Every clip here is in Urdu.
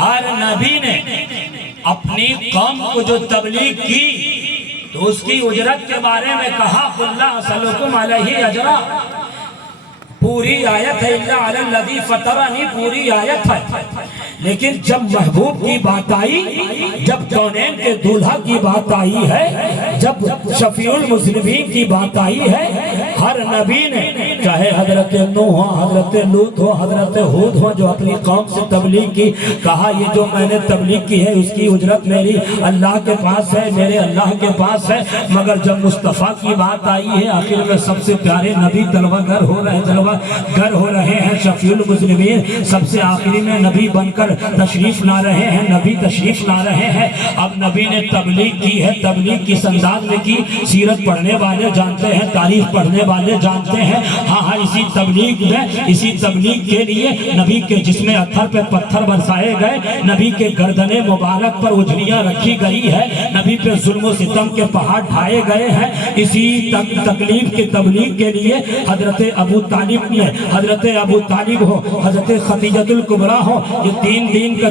ہر نبی نے اپنی قوم کو جو تبلیغ کی تو اس کی اجرت کے بارے میں کہا قُلْ لَا أَسْأَلُكُمْ عَلَيْهِ أَجْرًا، پوری آیت ہے اِلَّا عَلَى الَّذِي فَطَرَنِي، پوری آیت ہے۔ لیکن جب محبوب کی بات آئی، جب کونین کے دولہا کی بات آئی ہے، جب شفیع المذنبین کی بات آئی ہے، ہر نبی نے چاہے حضرت نوح ہو، حضرت لوط ہو، حضرت ہود ہو، جو اپنی قوم سے تبلیغ کی، کہا یہ جو میں نے تبلیغ کی ہے اس کی اجرت میری اللہ کے پاس ہے، میرے اللہ کے پاس ہے۔ مگر جب مصطفیٰ کی بات آئی ہے، آخر میں سب سے پیارے نبی طلبہ گر ہو رہے ہیں، شفیع المذنبین سب سے آخری میں نبی بن کر تشریف لا رہے ہیں، نبی تشریف لا رہے ہیں۔ اب نبی نے تبلیغ کی ہے، تبلیغ کس انداز میں کی، سیرت پڑھنے والے جانتے ہیں، تاریخ پڑھنے والے جانتے ہیں۔ ہاں اسی تبلیغ میں، اسی تبلیغ کے لیے نبی کے جسم اتھر پہ پتھر برسائے گئے، نبی کے گردن مبارک پر اجڑیاں رکھی گئی ہے، نبی پہ ظلم و ستم کے پہاڑ ڈھائے گئے ہیں۔ اسی تکلیف کے تبلیغ کے لیے حضرت ابو طالب نے، حضرت ابو طالب ہو، حضرت خدیجہ الکبریٰ ہو، یہ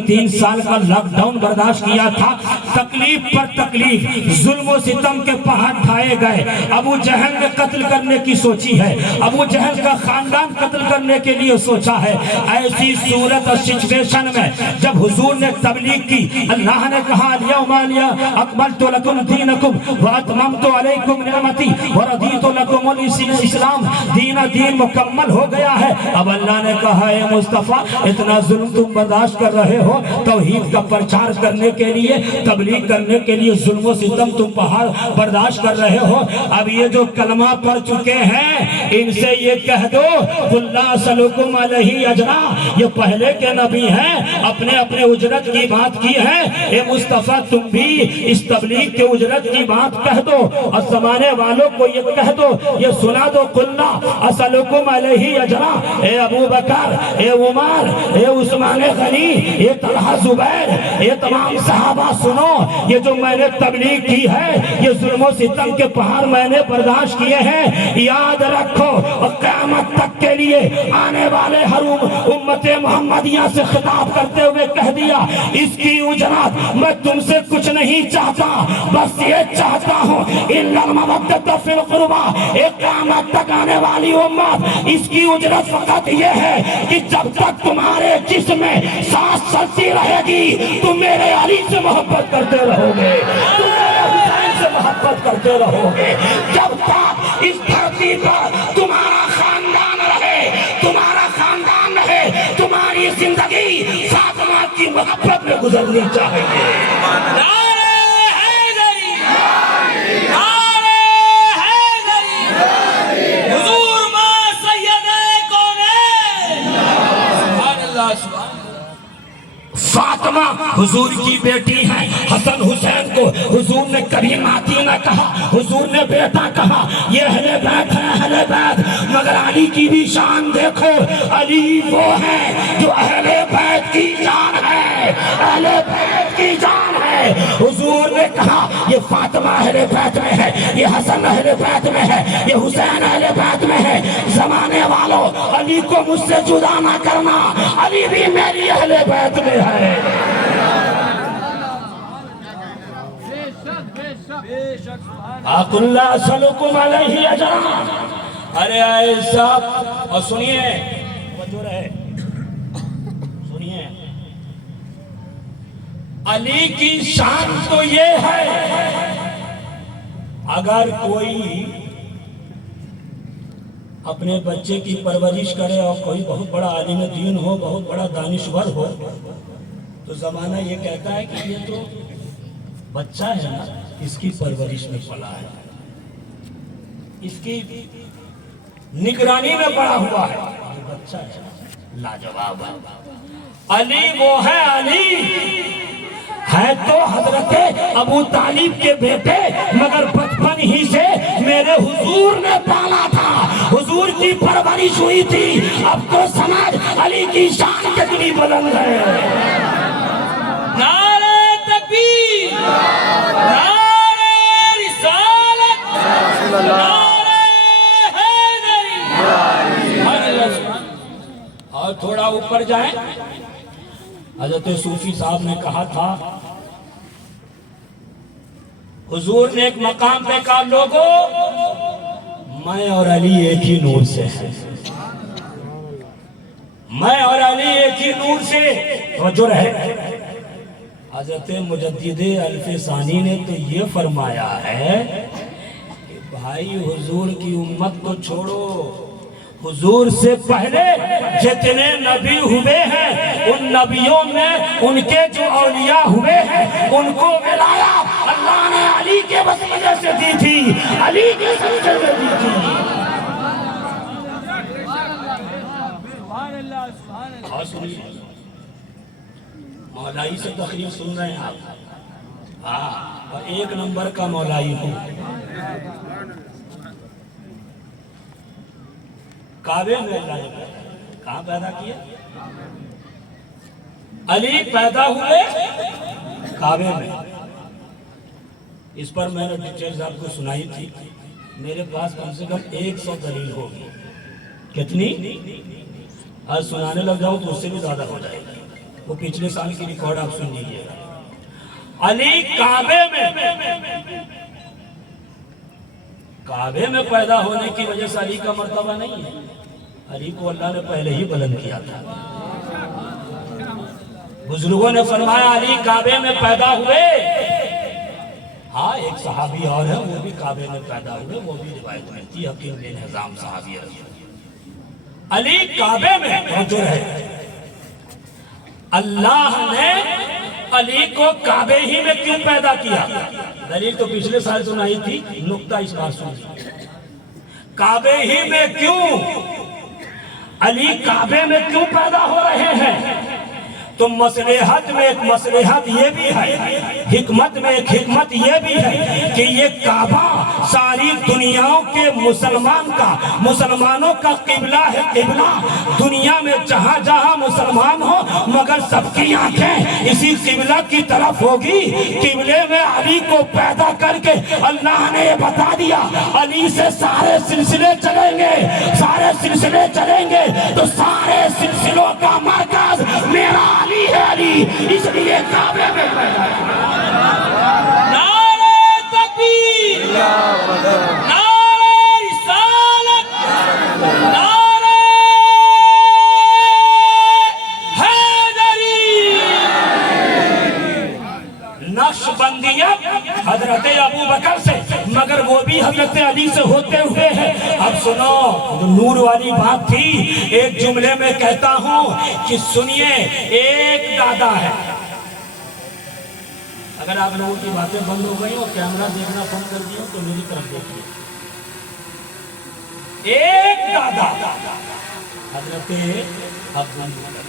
3 سال کا لاک ڈاؤن برداشت کیا تھا۔ تکلیف پر تکلیف، ظلم و ستم کے پہاڑ ڈھائے گئے۔ ابو جہل نے قتل کرنے کی سوچی ہے، ابو جہل کا خاندان قتل کرنے کے لیے سوچا ہے۔ ایسی صورت اور سچویشن میں جب حضور نے تبلیغ کی، اللہ نے کہا اليوم اکملت لکم دینکم واتممت علیکم نعمتی ورضیت لکم الاسلام دین مکمل ہو گیا ہے۔ اب اللہ نے کہا اے مصطفیٰ اتنا ظلم تم برداشت کر رہے ہو، توحید کا پرچار کرنے کے لیے، تبلیغ کرنے کے لیے ظلم و ستم تم برداشت کر رہے ہو، اب یہ جو کلمہ پڑھ چکے ہیں ان سے یہ کہہ دو قُلْ لَا أَسْأَلُكُمْ عَلَيْهِ أَجْرًا، یہ پہلے کے نبی ہیں، اپنے اجرت کی بات کی ہے۔ اے مصطفیٰ تم بھی اس تبلیغ کے اجرت کی بات کہہ دو اور زمانے والوں کو یہ کہہ دو، یہ سنا دو قُلْ لَا أَسْأَلُكُمْ عَلَيْهِ أَجْرًا۔ اے ابو بکر، اے عمر، اے عثمان غنی، اے طلحہ زبیر، اے تمام صحابہ سنو، یہ جو میں نے تبلیغ کی ہے، یہ ظلم و ستم کے پہاڑ میں نے برداشت کیے ہیں، یاد رکھو اور قیامت تک کے لیے آنے والے ہر امت محمدیہ سے خطاب کرتے ہوئے کہہ دیا اس کی اجرت میں تم سے کچھ نہیں چاہتا، بس یہ چاہتا ہوں اِلَّا الْمَوَدَّةَ فِي الْقُرْبَى، ایک قیامت تک آنے والی امت اس کی اجرت فقط یہ ہے کہ جب تک تمہارے جسم میں سانس چلتی رہے گی تم میرے علی سے محبت کرتے رہو گے، تم میرے حسین سے محبت کرتے رہو گے، جب تک اس دھرتی پر تمہارا خاندان رہے، تمہارا خاندان رہے، تمہاری زندگی فاطمہ کی محبت میں گزرنی چاہیے۔ نعرہ حیدری، نعرہ حیدری، حضور ماں سید کونین، سبحان اللہ سبحان اللہ۔ فاطمہ حضور کی بیٹی ہے، حسن حسین کو حضور نے کبھی ماتی نہ کہا، حضور نے بیٹا کہا، یہ اہل بیت ہے، اہل بیت۔ مگر علی کی بھی شان دیکھو، علی وہ ہے جو اہل بیت کی جان ہے، اہل بیت کی جان ہے۔ حضور نے کہا یہ فاطمہ اہل بیت میں ہے، یہ حسن اہل بیت میں ہے، یہ حسین اہل بیت میں ہے۔ زمانے والوں علی کو مجھ سے جدا نہ کرنا، علی بھی میری اہل بیت میں ہے۔ قُلْ لَا أَسْأَلُكُمْ عَلَيْهِ أَجْرًا۔ ارے آئے صاحب اور سنیے، جو رہے سنیے، علی کی شان تو یہ ہے اگر کوئی اپنے بچے کی پرورش کرے اور کوئی بہت بڑا عالم دین ہو، بہت بڑا دانشور ہو، تو زمانہ یہ کہتا ہے کہ یہ تو بچہ ہے نا، اس کی پرورش میں پلا ہے، اس کی نگرانی میں پڑا ہوا ہے، یہ بچہ ہے، لاجواب ہے۔ علی وہ ہے، علی ہے تو حضرت ابو طالب کے بیٹے، مگر بچپن ہی سے میرے حضور نے پالا تھا، حضور کی پرورش ہوئی تھی۔ اب تو سمجھ علی کی شان کتنی بلند ہے۔ نعرہ تکبیر، نعرہ رسالت، نعرہ حیدری۔ اور تھوڑا اوپر جائیں، حضرت صوفی صاحب نے کہا تھا، حضور نے ایک مقام پہ کہا لوگو میں اور علی ایک ہی نور سے ہیں، میں اور علی ایک ہی نور سے توجہ رہے۔ حضرت مجدد الف ثانی نے تو یہ فرمایا ہے کہ بھائی حضور کی امت کو چھوڑو، حضور سے پہلے جتنے نبی ہوئے ہیں ان نبیوں میں ان کے جو اولیاء ہوئے ہیں ان کو ولایہ اللہ نے علی کے وسیلے سے دی تھی، علی کے سلسلے میں دی تھی۔ اور سنیے، مولائی سے تقریر سن رہے ہیں آپ؟ ہاں، اور ایک نمبر کا مولائی ہوں۔ کعبے میں اللہ نے پیدا کہاں پیدا کیا؟ علی پیدا ہوئے کعبے میں۔ اس پر میں نے ڈیٹیلز آپ کو سنائی تھی، میرے پاس کم سے کم 100 دلیل ہوگی۔ کتنی؟ آج سنانے لگ جاؤں تو اس سے بھی زیادہ ہو جائے گی، وہ پچھلے سال کی ریکارڈ آپ سن لیجیے گا۔ علی کعبے میں پیدا ہونے کی وجہ سے علی کا مرتبہ نہیں ہے، علی کو اللہ نے پہلے ہی بلند کیا تھا۔ بزرگوں نے فرمایا علی کعبے میں پیدا ہوئے۔ ہاں ایک صحابی اور ہے وہ بھی کعبے میں پیدا ہوئے، وہ بھی روایت میں تھی، حکیم بن حزام صحابی ہے۔ علی کعبے میں موجود ہے۔ اللہ نے علی کو کعبے ہی میں کیوں پیدا کیا؟ دلیل تو پچھلے سال سنائی تھی، نقطہ اس بار سنیے۔ کعبے ہی میں کیوں؟ علی کعبے میں کیوں پیدا ہو رہے ہیں؟ تو مصلحت میں ایک مصلحت یہ بھی ہے، حکمت میں ایک حکمت یہ بھی ہے کہ یہ کعبہ ساری دنیاوں کے مسلمانوں کا قبلہ ہے۔ قبلہ دنیا میں جہاں جہاں مسلمان ہو مگر سب کی آنکھیں اسی قبلہ کی طرف ہوگی۔ قبلے میں علی کو پیدا کر کے اللہ نے یہ بتا دیا علی سے سارے سلسلے چلیں گے، سارے سلسلے چلیں گے تو سارے سلسلوں کا مرکز میرا علی ہے، علی اس لیے کعبے میں پیدا کیا۔ نعرہ تکبیر، نعرہ رسالت، نعرہ حیدری۔ نقشبندیت حضرت ابو بکر سے، مگر وہ بھی حضرت علی سے ہوتے ہوئے ہیں۔ اب سنو، جو نور والی بات تھی، ایک جملے میں کہتا ہوں کہ سنیے، ایک دادا ہے۔ اگر آپ لوگوں کی باتیں بند ہو گئی اور کیمرہ دیکھنا بند کر دیا تو میری طرف دیکھیے۔ ایک دادا حضرت عبداللہ،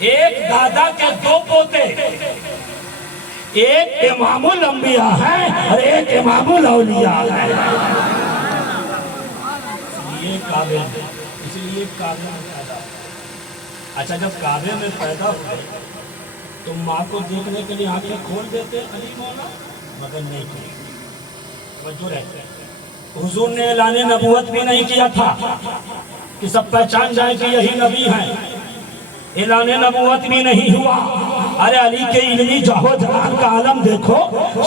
ایک دادا کے دو پوتے، ایک امام الانبیاء ہے اور ایک امام الاولیاء ہے۔ یہ کعبے میں، اس لیے کعبے میں پیدا ہوا۔ اچھا جب کعبے میں پیدا ہوئے تو ماں کو دیکھنے کے لیے آنکھیں کھول دیتے علی مولا، مگر نہیں کھولتے۔ توجہ رہتے ہیں، حضور نے اعلان نبوت بھی نہیں کیا تھا کہ سب پہچان جائیں کہ یہی نبی ہیں، اعلان نبوت بھی نہیں ہوا۔ ارے علی کے علمی جاہو جلال کا عالم دیکھو،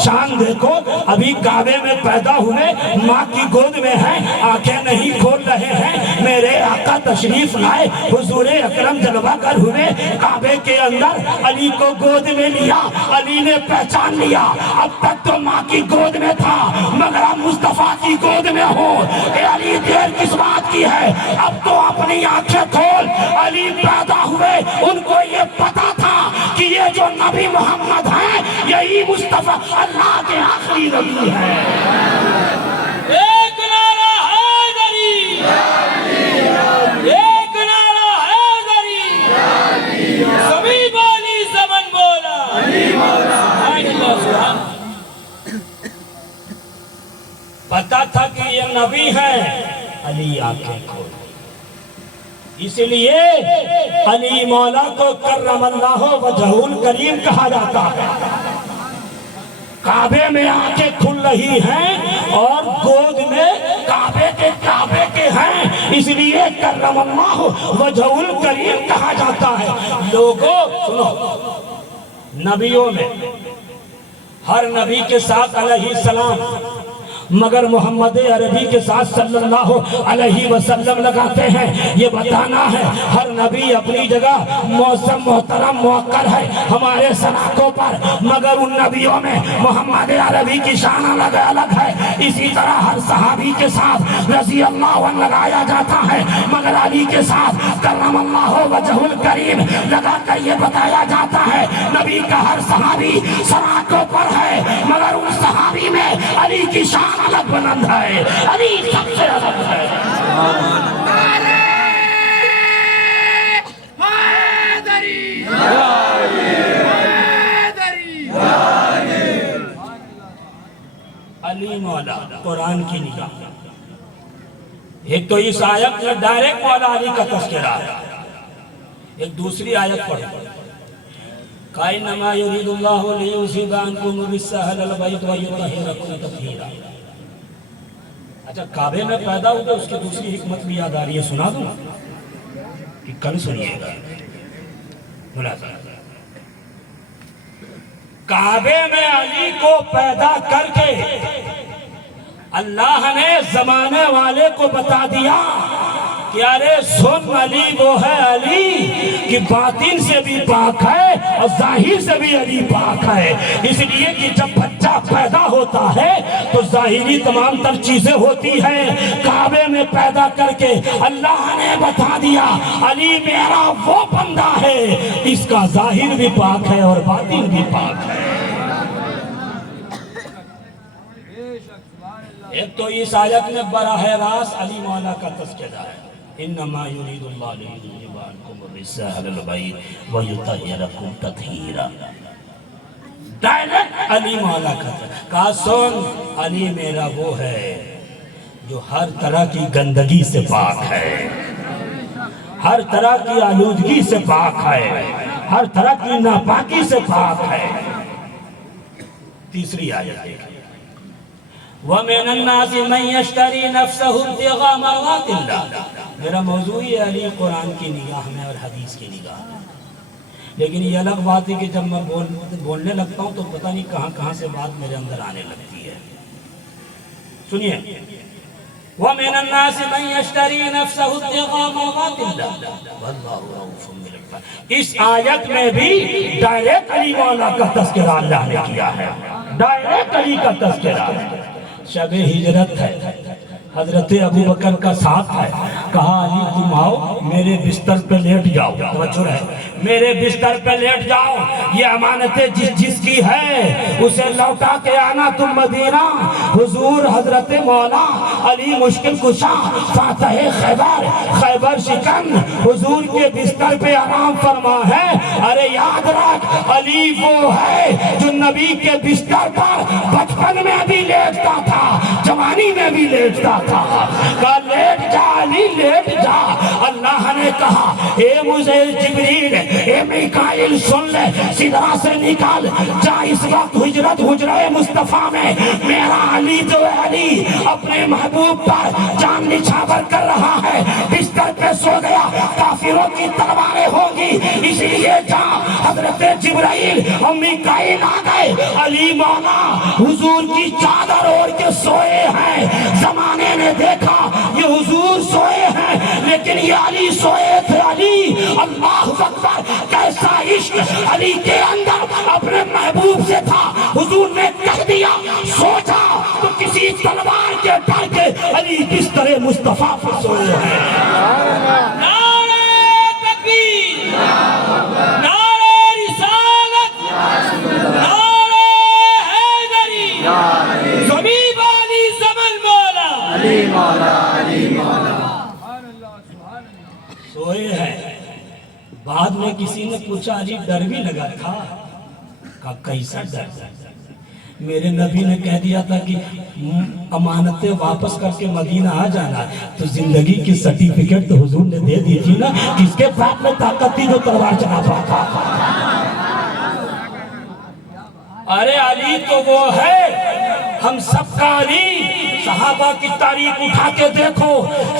شان دیکھو، ابھی کعبے میں پیدا ہوئے، ماں کی گود میں ہیں، آنکھیں نہیں کھول رہے ہیں، میرے آقا تشریف لائے، حضور اکرم جلوہ گر ہوئے کعبے کے اندر، علی کو گود میں لیا، علی نے پہچان لیا اب تک تو ماں کی گود میں تھا مگر اب مصطفیٰ کی گود میں ہو۔ اے علی دیر کس بات کی ہے، اب تو اپنی آنکھیں کھول۔ علی پیدا ہوئے، ان کو یہ پتا تھا کہ یہ جو نبی محمد ہیں یہی مصطفیٰ اللہ کے آخری نبی ہیں۔ ایک نعرہ حیدری، ایک نعرہ حیدری، سبھی بالی زمن بولا پتا تھا کہ یہ نبی ہیں، علی آنکھیں کھول۔ اس لیے علی مولا کو کرم اللہ وجہ الکریم کہا جاتا ہے۔ کعبے میں آنکھیں کھل رہی ہیں اور گود میں کعبے کے ہیں، اس لیے کرم اللہ وجہ الکریم کہا جاتا ہے۔ لوگوں سنو، نبیوں میں ہر نبی کے ساتھ علیہ السلام، مگر محمد عربی کے ساتھ صلی اللہ علیہ وسلم لگاتے ہیں۔ یہ بتانا ہے ہر نبی اپنی جگہ موسم محترم موقر ہے ہمارے سناکوں پر، مگر ان نبیوں میں محمد عربی کی شان الگ الگ ہے۔ اسی طرح ہر صحابی کے ساتھ رضی اللہ عنہ لگایا جاتا ہے، مگر علی کے ساتھ کرم اللہ وجہ الکریم لگا کر یہ بتایا جاتا ہے نبی کا ہر صحابی سناکوں پر ہے، مگر ان صحابی میں علی کی شان الگ بلند ہے، علی سب سے الگ ہے۔ علی مولا قرآن کی نگاہ، ایک تو اس آیت میں ڈائریکٹ مولا علی کا تذکرہ ہے، ایک دوسری آیت پڑھو، کائنما یرید اللہ لیذھب عنکم الرجس اہل البیت ویطہرکم تطہیرا۔ اچھا کعبے میں پیدا ہوئے اس کی دوسری حکمت بھی یاد آ رہی ہے، سنا دوں کہ کل سنیے گا ملاحظہ۔ کعبے میں علی کو پیدا کر کے اللہ نے زمانے والے کو بتا دیا کہ ارے سن، علی وہ ہے علی کہ باطن سے بھی پاک ہے اور ظاہر سے بھی علی پاک ہے۔ اس لیے کہ جب بچہ پیدا ہوتا ہے تو ظاہری تمام تر چیزیں ہوتی ہیں، کعبے میں پیدا کر کے اللہ نے بتا دیا علی میرا وہ بندہ ہے اس کا ظاہر بھی پاک ہے اور باطن بھی پاک ہے۔ ایک تو اس آیت میں براہ راست علی مولا کا تذکرہ ہے، انما یرید اللہ لیذھب عنکم الرجس اہل البیت ویطہرکم تطہیرا۔ ڈائریکٹ علی مولا کا تذکرہ، کہا سن علی میرا وہ ہے جو ہر طرح کی گندگی سے پاک ہے، ہر طرح کی آلودگی سے پاک ہے، ہر طرح کی ناپاکی سے پاک ہے۔ تیسری آیت دیکھیں، وَمِنَ النَّاسِ مَن يَشْتَرِي نَفْسَهُ ابْتِغَاءَ مَرْضَاتِ اللَّهِ۔ میرا موضوع ہی علی قرآن کی نگاہ میں اور حدیث کی نگاہ میں، لیکن یہ الگ بات ہے کہ جب میں بولنے لگتا ہوں تو پتہ نہیں کہاں کہاں سے بات میرے اندر آنے لگتی ہے۔ سنیے، وَمِنَ النَّاسِ مَن يَشْتَرِي نَفْسَهُ ابْتِغَاءَ مَرْضَاتِ اللَّهِ وَاللَّهُ رَءُوفٌ بِالْعِبَادِ۔ اس آیت میں بھی ڈائریکٹ علی مولا کا تذکرہ اللہ نے کیا ہے، ڈائریکٹ علی کا تذکرہ ہے۔ شب ہجرت ہے، حضرت ابو بکر کا ساتھ ہے، کہا علی تم آؤ میرے بستر پہ لیٹ جاؤ، توجہ ہے، میرے بستر پہ لیٹ جاؤ، یہ امانتیں جس کی ہے اسے لوٹا کے آنا تم مدینہ۔ حضور حضرت مولا علی مشکل کشا فاتح خیبر، خیبر شکن، حضور کے بستر پہ آرام فرما ہے۔ ارے یاد رکھ علی وہ ہے جو نبی کے بستر پر بچپن میں بھی لیٹتا تھا، جوانی میں بھی لیٹتا تھا، کہا لیٹ جا علی لیٹ جا۔ اللہ نے کہا اے مجھے جبریل، اے میکائیل سن لے، سدرہ سے نکال جا، اس وقت ہجرت حجرہ مصطفیٰ میں میرا علی جو ہے علی اپنے محبوب پر جان نچھاور کر رہا ہے، بستر پہ سو گیا، کافروں کی تلواریں ہوں گی، اس لیے جا۔ حضرت جبرائیل اور میکائیل آ گئے، علی مولا حضور کی چادر اوڑھ کے سوئے ہیں۔ زمانے نے دیکھا یہ حضور سوئے ہیں لیکن یہ علی سوئے تھے۔ علی اللہ اکبر، کیسا عشق علی کے اندر اپنے محبوب سے تھا۔ حضور نے کہہ دیا سو جا تو کسی تلوار کے ڈر کے علی بستر مصطفیٰ پر سوئے ہیں۔ نعرہ تکبیر، نعرہ رسالت، نعرہ حیدری، زمین والی زمن مولا علی مولا، علی مولا سوئے ہیں۔ بعد میں کسی نے پوچھا علی ڈر بھی لگا تھا، کہا کیسا ڈر؟ میرے نبی نے کہہ دیا تھا کہ امانتیں واپس کر کے مدینہ آ جانا، تو زندگی کی سرٹیفکیٹ تو حضور نے دے دی تھی نا، کس کے پاس میں طاقت تھی جو تلوار چلا پاتا؟ ارے علی تو وہ ہے ہم سب کا علی، صحابہ کی تاریخ اٹھا کے دیکھو،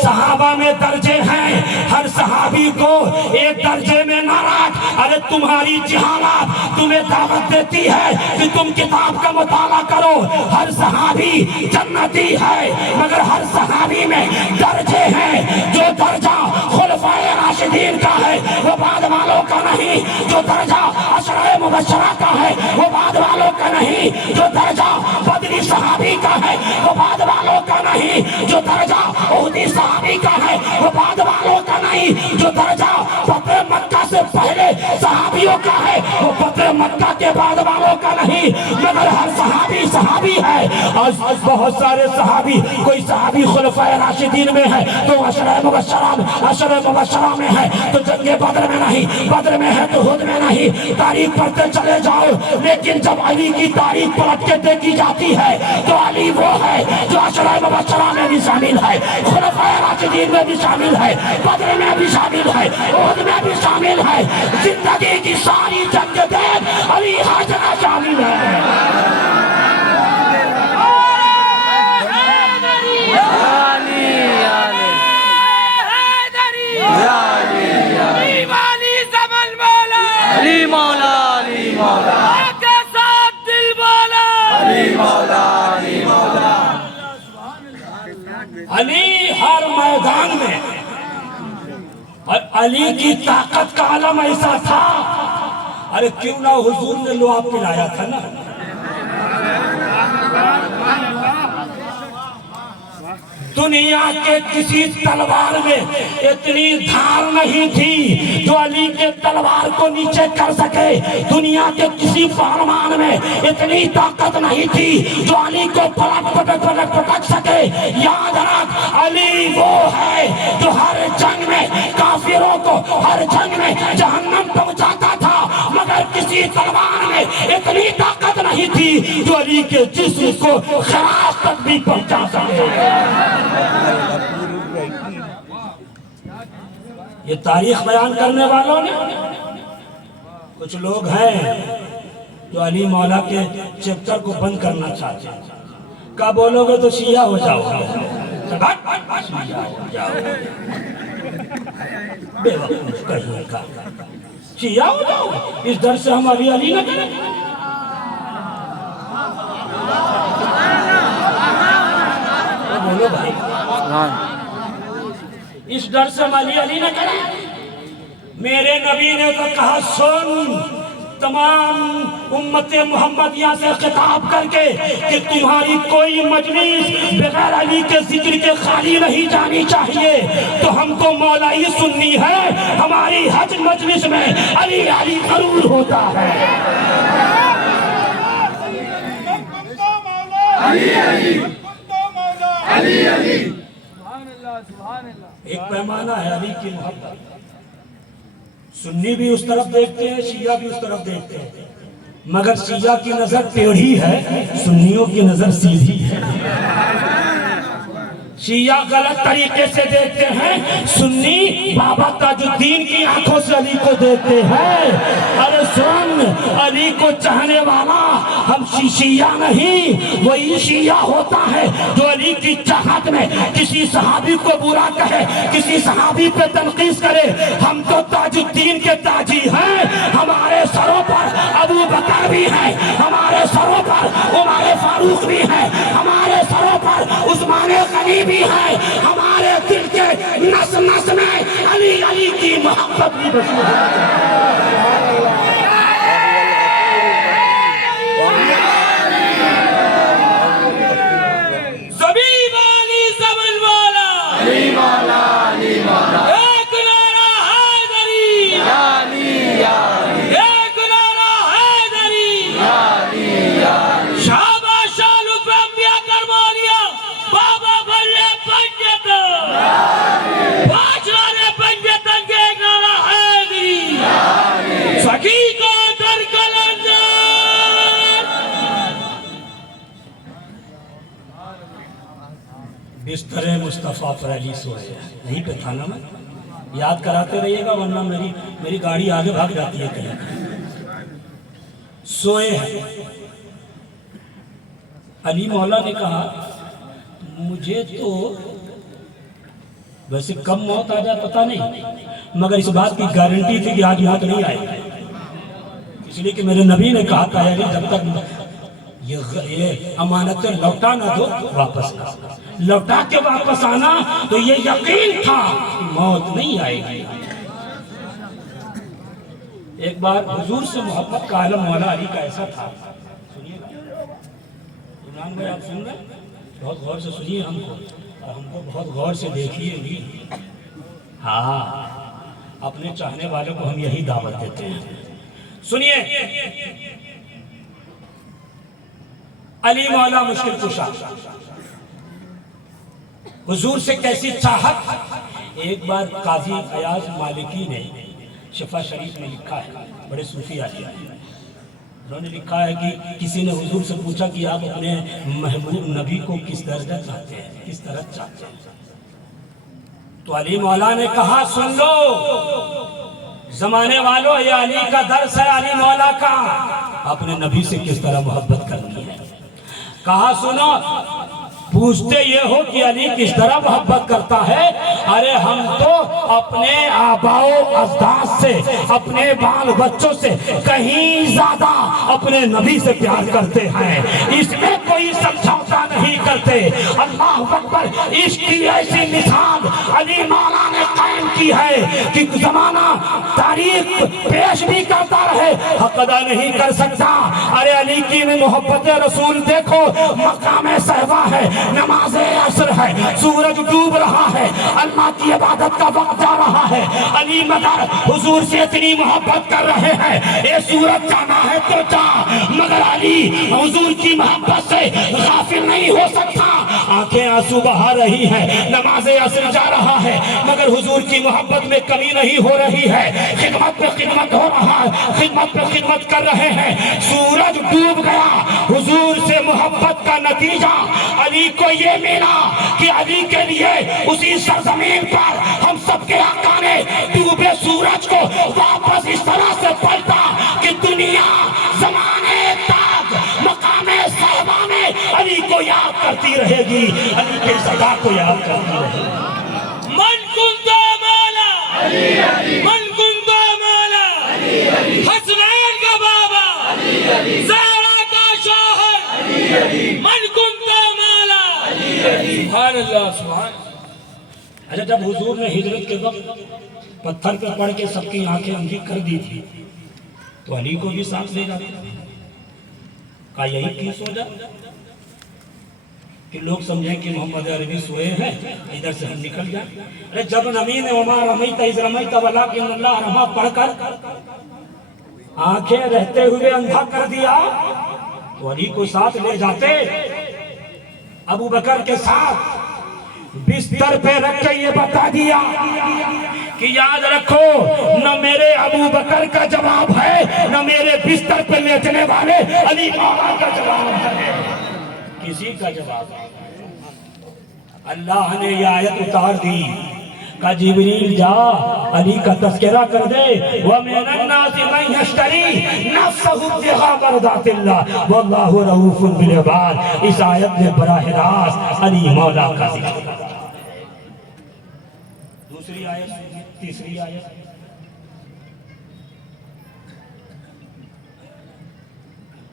صحابہ میں درجے ہیں، ہر صحابی کو ایک درجے میں نہ رکھ۔ ارے تمہاری جہالت تمہیں دعوت دیتی ہے کہ تم کتاب کا مطالعہ کرو۔ ہر صحابی جنتی ہے، مگر ہر صحابی میں درجے ہیں۔ جو درجہ خلفائے راشدین کا ہے وہ بعد والوں کا نہیں، جو درجہ عشرہ مبشرہ کا ہے وہ بعد والوں کا نہیں، جو درجہ بدری صحابی کا ہے وہ بعد والوں کا نہیں، جو درجہ احدی صحابی کا ہے وہ بعد والوں کا نہیں، جو درجہ فتح مکہ سے پہلے صحابیوں کا ہے وہ فتح مکہ کے بعد والوں کا نہیں، مگر ہر صحابی صحابی ہے۔ آج بہت سارے صحابی، کوئی صحابی خلفائے راشدین میں ہے تو عشرہ مبشرہ میں ہے، تو جنگ بدر میں نہیں، بدر میں ہے تو احد میں نہیں، تاریخ پڑھتے چلے جاؤ۔ لیکن جب علی کی تاریخ پلٹ کے دیکھی جاتی ہے تو علی وہ ہے جو عشرہ مبشرہ میں بھی شامل ہے، خلفائے راشدین میں بھی شامل ہے، بدر میں بھی شامل ہے، احد میں بھی شامل ہے۔ زندگی کی ساری جنگ دیکھ علی ہر جگہ شامل ہے۔ علی مولا، علی مولا، کے ساتھ دل مولا، علی مولا، علی مولا۔ علی ہر میدان میں، اور علی کی طاقت کا علم ایسا تھا، ارے کیوں نہ حضور نے لعاب پلایا تھا نا۔ دنیا کے کسی تلوار میں اتنی دھار نہیں تھی جو علی کے تلوار کو نیچے کر سکے، دنیا کے کسی پہلوان میں اتنی طاقت نہیں تھی جو علی کو پٹک سکے۔ یاد رکھ علی وہ ہے جو ہر جنگ میں کافروں کو ہر جنگ میں جہنم پہنچاتا تھا، مگر کسی تلوار میں اتنی طاقت نہیں تھی جو علی کے جسم کو خراش تک بھی پہنچا سکے۔ یہ تاریخ بیان کرنے والوں نے، کچھ لوگ ہیں جو علی مولا کے چیپٹر کو بند کرنا چاہتے ہیں۔ کہا بولو گے تو شیعہ ہو جاؤ گے، شیعہ ہو جاؤ گے، بے وقوف کہیں کا شیعہ ہو جاؤ گے، اس ڈر سے ہم علی نہ کریں۔ بولو بھائی، اس ڈر سے ہم علی نہ کریں۔ میرے نبی نے تو کہا سن تمام امت محمدیہ سے خطاب کر کے کہ تمہاری کوئی مجلس بغیر علی کے ذکر کے خالی نہیں جانی چاہیے۔ تو ہم کو مولائی سننی ہے، ہماری حج مجلس میں علی علی ضرور ہوتا ہے۔ علی علی، علی علی۔ ایک پیمانہ ہے علی کی محبت، سنی بھی اس طرف دیکھتے ہیں، شیعہ بھی اس طرف دیکھتے ہیں، مگر شیعہ کی نظر ٹیڑھی ہے، سنیوں کی نظر سیدھی ہے۔ شیعہ غلط طریقے سے دیکھتے ہیں، سنی بابا تاج الدین کی آنکھوں سے علی کو دیکھتے ہیں۔ ارے سن، علی کو چاہنے والا ہم شیعہ نہیں، وہی شیعہ ہوتا ہے جو علی کی چاہت میں کسی صحابی کو برا کہے، کسی صحابی پہ تنقید کرے۔ ہم تو تاج الدین کے تاجی ہیں، ہمارے سروں پر ابو بکر بھی ہے، ہمارے سروں پر عمر فاروق بھی ہے، ہمارے سروں پر عثمان غنی بھی ہے، ہمارے دل کے نس نس میں علی علی کی محبت بھی بسی ہے۔ زبیب علی زمن والا، علی مولا، علی مولا، ایک نعرہ حیدری، یا علی، یا علی، ایک نعرہ حیدری، یا علی، یا علی۔ شاباش آلو پہ انبیاء کرمانیہ، بابا بھلے پنجتا، پانچ نعرے پنجتن کے ایک نعرہ حیدری، سکی کو در کلندر۔ بستر مصطفیٰ پر علی سوئے، یہیں پہ تھا نا، میں یاد کراتے رہیے گا ورنہ میری گاڑی آگے بھاگ جاتی ہے کہیں۔ سوئے ہیں، علی مولا نے کہا مجھے تو ویسے کم موت آ جائے پتہ نہیں، مگر اس بات کی گارنٹی تھی کہ آج موت نہیں آئے گی، اس لیے کہ میرے نبی نے کہا تھا یعنی جب تک یہ امانت لوٹا نہ دو واپس آنا، لوٹا کے واپس آنا تو یہ یقین تھا کہ موت نہیں آئے گی۔ ایک بار حضور سے محبت کا عالم مولا علی کا ایسا تھا، سنیے گا عمران بھائی، آپ سن رہے بہت غور سے سنیے ہم کو، اور ہم کو بہت غور سے دیکھیے بھی۔ ہاں، اپنے چاہنے والوں کو ہم یہی دعوت دیتے ہیں۔ سنیے، علی مولا مشکل کشا، حضور سے کیسی چاہت۔ ایک بار قاضی ایاز مالکی نے شفا شریف میں لکھا ہے، بڑے صوفی آدمی ہیں، انہوں نے لکھا ہے کہ کسی نے حضور سے پوچھا کہ آپ اپنے محبوب نبی کو کس درجہ چاہتے ہیں، کس طرح چاہتے ہیں، تو علی مولا نے کہا سن لو زمانے والوں، یہ علی کا درس ہے، علی مولا کا، اپنے نبی سے کس طرح محبت کرنی ہے۔ کہا سنو، پوچھتے یہ ہو کہ علی کس طرح محبت کرتا ہے؟ ارے ہم تو اپنے آباؤ اجداد سے، اپنے بال بچوں سے کہیں زیادہ اپنے نبی سے پیار کرتے ہیں، اس میں کوئی سمجھوتا نہیں کرتے۔ اللہ اکبر، عشق کی ایسی مثال علی مولا نے قائم کی ہے کہ زمانہ تاریخ پیش بھی کرتا رہے، حق ادا نہیں کر سکتا۔ ارے علی کی محبت رسول دیکھو، مقام صحبہ ہے، نماز عصر ہے، سورج ڈوب رہا ہے، اللہ کی عبادت کا وقت جا رہا ہے، علی مگر حضور سے اتنی محبت کر رہے ہیں، اے سورج جانا ہے تو جا، مگر علی حضور کی محبت سے غافل نہیں ہو سکتا۔ آنکھیں آنسو بہا رہی ہیں، نماز عصر جا رہا ہے، مگر حضور کی محبت میں کمی نہیں ہو رہی ہے، خدمت پہ خدمت ہو رہا ہے، خدمت پہ خدمت کر رہے ہیں، سورج ڈوب گیا، حضور سے محبت کا نتیجہ علی کو یہ ملا کہ علی کے لیے اسی سرزمین پر ہم سب کے آقا نے ڈوبے سورج کو واپس اس طرح سے پلٹا کہ دنیا زمانے تک مقام صحبہ میں علی کو یاد کرتی رہے گی، علی کے صدا کو یاد کرتی رہے گی۔ من کنت مولا من کنت مولا حسنین کا بابا، زہرا کا شوہر، من کنت مولا۔ سبحان اللہ، سبحان اللہ۔ اچھا، جب حضور نے ہجرت کے وقت پتھر پہ پڑھ کے سب کی آنکھیں اندھی کر دی تھی تو علی کو بھی ساتھ لے جاتے، کہا یہی کی سوچا کہ لوگ سمجھیں کہ محمد عربی سوئے ہیں، ادھر سے ہم نکل جائیں۔ ارے جب نبی نے وما رمیت اذ رمیت ولکن اللہ رمی پڑھ کر آنکھیں رہتے ہوئے اندھا کر دیا تو علی کو ساتھ لے جاتے، ابو بکر کے ساتھ بستر پہ رکھ کے یہ بتا دیا کہ یاد رکھو، نہ میرے ابو بکر کا جواب ہے، نہ میرے بستر پہ لیٹنے والے علی مولا کا جواب ہے، کسی کا جواب نہیں۔ اللہ نے یہ آیت اتار دی، کہا جبریل جا علی کا تذکرہ کر دے، وَمِنَ النَّاسِ مَن يَشْتَرِي نَفْسَهُ ابْتِغَاءَ مَرْضَاتِ اللَّهِ وَاللَّهُ رَءُوفٌ بِالْعِبَادِ۔ اس آیت میں براہ راست علی مولا کا ذکر ہے۔ دوسری آیت، تیسری آیت،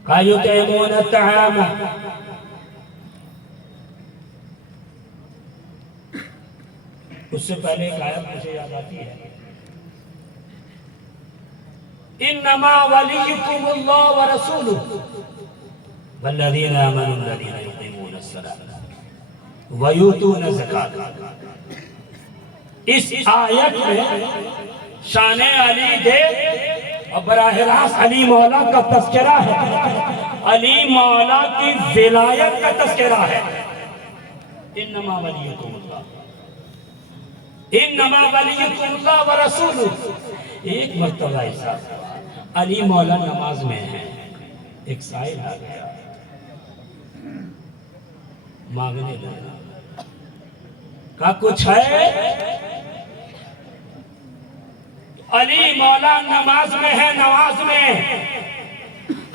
کہا یُطْعِمُونَ الطَّعَامَ، اس سے پہلے ایک آیت مجھے یاد آتی ہے، انما ولیکم اللہ ورسولہ والذین آمنوا الذین یقیمون الصلاۃ ویؤتون الزکاۃ۔ اس آیت میں شان علی دے اور براہ راست علی مولا کا تذکرہ ہے، علی مولا کی ولایت کا تذکرہ ہے۔ انما ولیکم اللہ، انما ولیکم اللہ ورسولہ۔ ایک مرتبہ ایسا علی مولا نماز میں ہے، ایک سائل آ گیا، مانگنے لگا، کہا کچھ ہے؟ علی مولا نماز میں ہے، نماز میں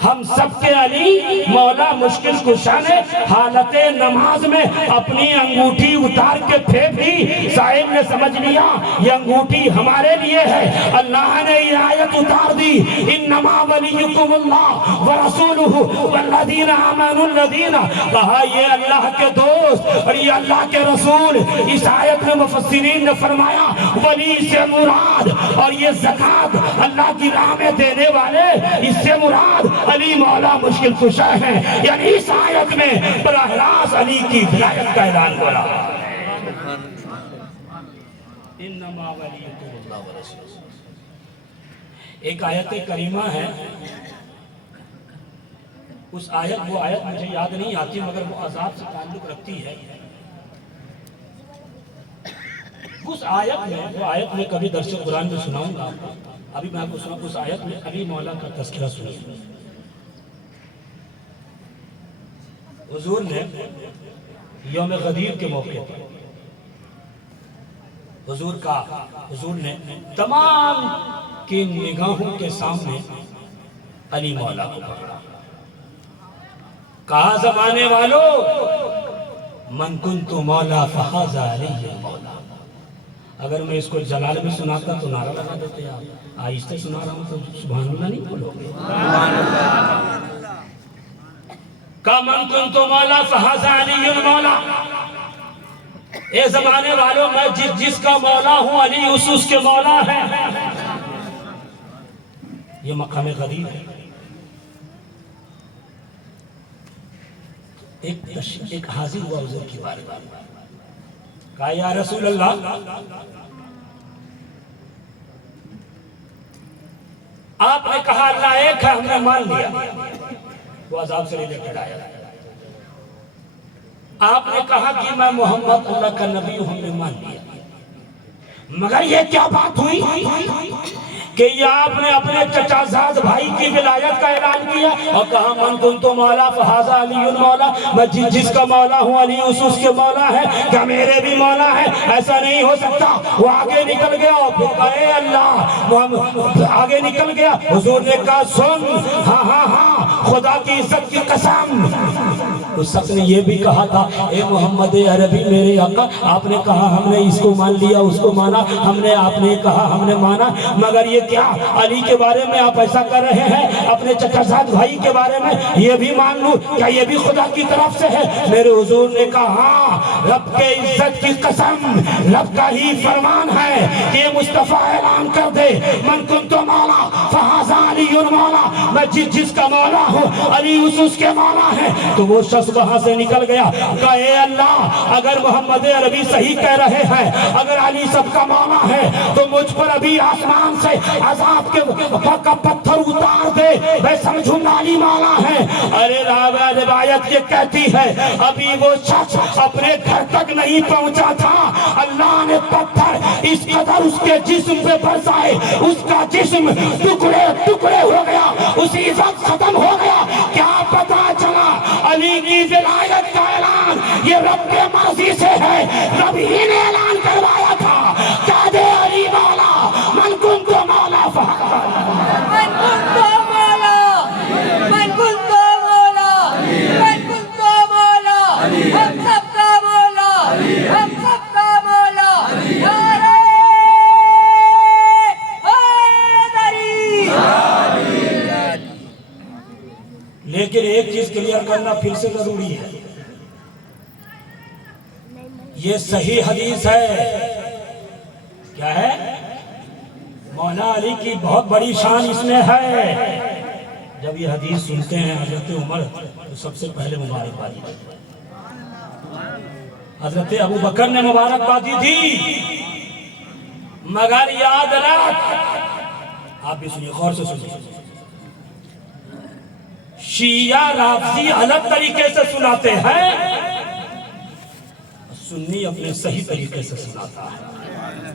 ہم سب کے علی مولا مشکل کشا نے حالت نماز میں اپنی انگوٹھی اتار کے پھینک دی. صاحب نے سمجھ لیا یہ انگوٹھی ہمارے لیے ہے. اللہ نے یہ آیت اتار دی انما ولیکم اللہ ورسولہ والذین آمنوا الذین. کہا یہ اللہ کے دوست اور یہ اللہ کے رسول. اس آیت میں مفسرین نے فرمایا ولی سے مراد اور یہ زکوٰۃ اللہ کی راہ میں دینے والے اس سے مراد علی مولا مشکل کشا ہیں. یعنی اس آیت میں براہ راست علی کی ولایت کا اعلان ہو رہا ہے. انما ولیکم اللہ ورسولہ. ایک آیت کریمہ ہے, اس آیت وہ آیت مجھے یاد نہیں آتی مگر وہ عذاب سے تعلق رکھتی ہے. اس آیت میں وہ آیت میں کبھی درس قرآن میں سناؤں گا. ابھی میں آپ کو سناؤں. اس آیت میں علی مولا کا تذکرہ سنیے. حضور نے یوم غدیر کے موقع پر حضور نے تمام کی نگاہوں کے سامنے علی مولا کو پکڑا. کہا زمانے والو من کنت مولا فہذا علی مولا. اگر میں اس کو جلال میں سناتا تو نعرہ لگا دیتے آپ. آہستہ سنا رہا ہوں تو سبحان اللہ نہیں بولو گے. کہ من کنت مولا فہذا علی مولا. اے زمانے والوں میں جس کا مولا ہوں علی اس کے مولا ہے. یہ مقام غدیر ہے. ایک حاضر ہوا حضور کی بارے میں. کہا یا رسول اللہ آپ نے کہا اللہ ایک ہے ہم نے مان لیا. وہ عذاب سے ریلیٹڈ آیا. آپ نے کہا کہ میں محمد اللہ کا نبی ہوں ہم نے مان لیا. مگر یہ کیا بات ہوئی کہ یہ آپ نے اپنے چچا زاد بھائی کی ولایت کا اعلان کیا اور کہا من کنت مولا فہذا علی مولا. میں جس کا مولا ہوں علی اس کے مولا ہے. کیا میرے بھی مولا ہے؟ ایسا نہیں ہو سکتا. وہ آگے نکل گیا اور پھر کہا اے اللہ محمد آگے نکل گیا. حضور نے کہا سن ہاں خدا کی عزت کی قسم. اس شخص نے یہ بھی کہا تھا اے محمد عربی میرے آقا آپ نے کہا ہم نے اس کو مان لیا اس کو مانا ہم نے آپ نے کہا ہم نے مانا. مگر یہ کیا علی کے بارے میں آپ ایسا کر رہے ہیں اپنے چچا زاد بھائی کے بارے میں یہ بھی مان لوں کیا یہ بھی خدا کی طرف سے ہے؟ میرے حضور نے کہا ہاں رب کے عزت کی قسم رب کا ہی فرمان ہے کہ یہ مصطفیٰ اعلان کر دے من کنت مولا فہذا علی مولا. میں جس کا مولا ہوں علی اس کے مولا ہے. تو وہ شخص وہاں سے نکل گیا. کہا اے اللہ اگر محمد عربی صحیح کہہ رہے ہیں اگر علی سب کا مولا ہے تو مجھ پر ابھی آسمان سے عذاب کے کا پتھر اتار دے میں سمجھوں گا علی مولا ہے. ارے روایت یہ کہتی ہے ابھی وہ شخص اپنے گھر تک نہیں پہنچا تھا اللہ نے پتھر اس قدر اس کے جسم پہ برسائے اس کا جسم ٹکڑے ٹکڑے ہو گیا اسی وقت ختم ہو گیا. کیا پتا چلا علی کی ولایت کا اعلان یہ رب کے مرضی سے ہے. رب ہی نے اعلان کروایا تھا کہہ دے علی مولا من کنت مولا من كنت مولا من كنت مولا من كنت مولا ہم سب کا مولا ہم سب کا مولا نعرہ حیدری. لیکن ایک چیز کلیئر کرنا پھر سے ضروری ہے. یہ صحیح حدیث ہے. کیا ہے؟ مولا علی کی بہت بڑی شان اس میں ہے. جب یہ حدیث سنتے ہیں حضرت عمر تو سب سے پہلے مبارکبادی دی. حضرت ابو بکر نے مبارکبادی دی. مگر یاد رکھ آپ بھی سنیے غور سے سنیے شیعہ رافضی الگ طریقے سے سناتے ہیں سنی اپنے صحیح طریقے سے سناتا ہے.